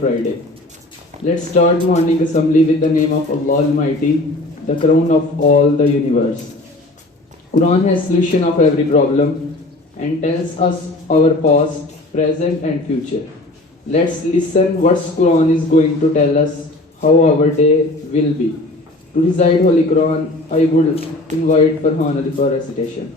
Friday. Let's start morning assembly with the name of Allah Almighty, the crown of all the universe. Quran has solution of every problem and tells us our past, present and future. Let's listen what Quran is going to tell us how our day will be. To recite Holy Quran, I would invite Farhan Ali for recitation.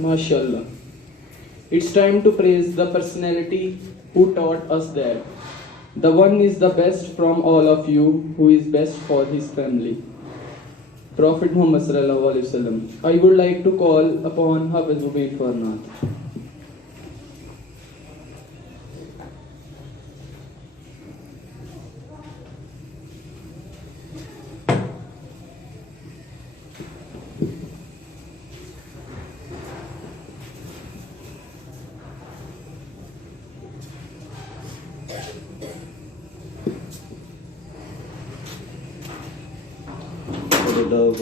MashaAllah. It's time to praise the personality who taught us that the one is the best from all of you who is best for his family. Prophet Muhammad sallallahu alaihi wasallam. I would like to call upon Hafiz Mubeen for naat.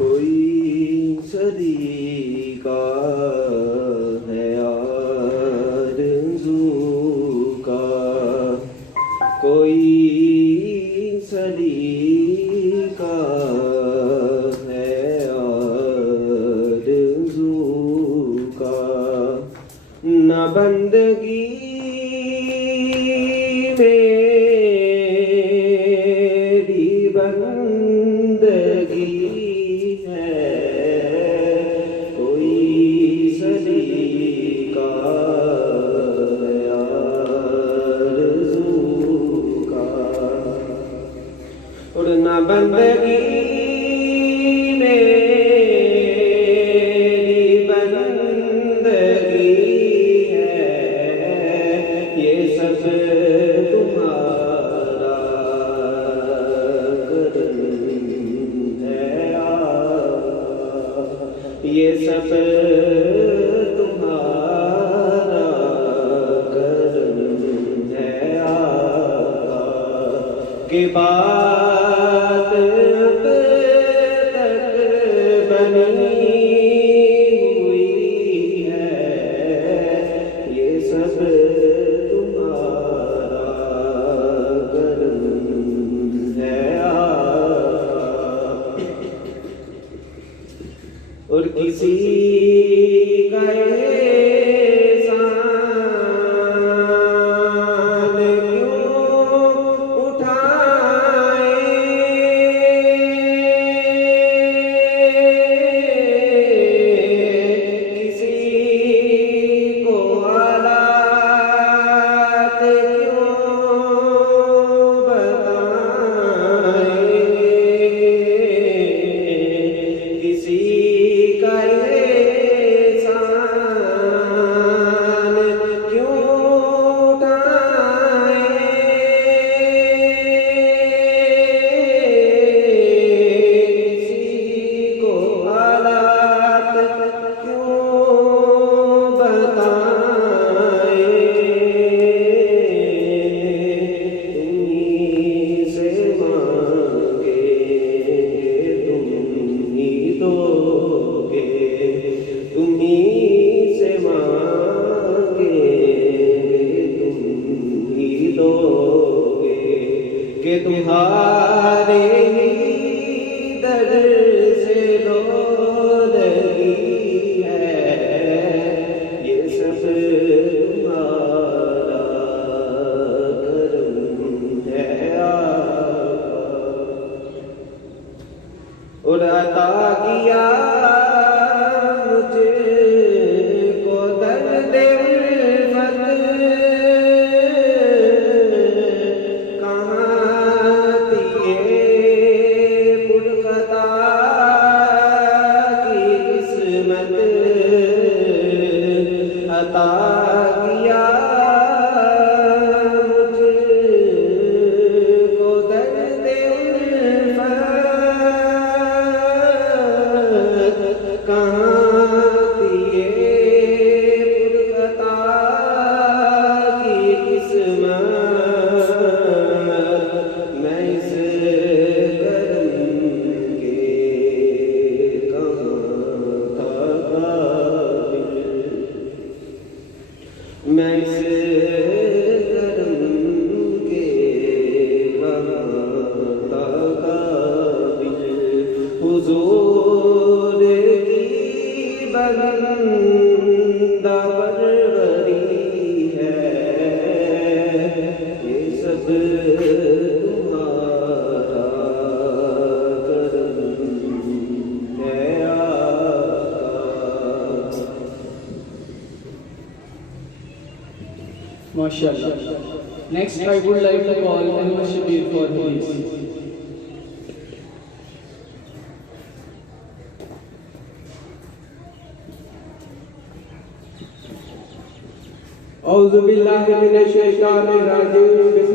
कोई सलीका है आरज़ू का, कोई सलीका है आरज़ू का, न बंदगी मेरी बंदगी बंदगी मेरी बंदगी है, ये सब तुम्हारा करम है, ये सब तुम्हारा करम है के बाद और किसी का एहसान क्यों उठाए कि तुम्हारे ही दर से रो रही है, ये सब तुम्हारा करम है आका। और अता किया मुझको दर्द उल्फत, कहाँ थी ये पुरखता की किस्मत, अता किया मुझको दर्द उल्फत, कहाँ थी ये पुरखता की किस्मत, मैं इस करम के कहाँ था काबिल, मैं इस करम के कहाँ था काबिल। हुजूर की बंदा परवरी है, ये सब तुम्हारा करम है आका। MashaAllah. Next, I would like to call Hanzla Shabir for hadis. औज़ु बिल्लाहि मिनश शैतानिर रजीम।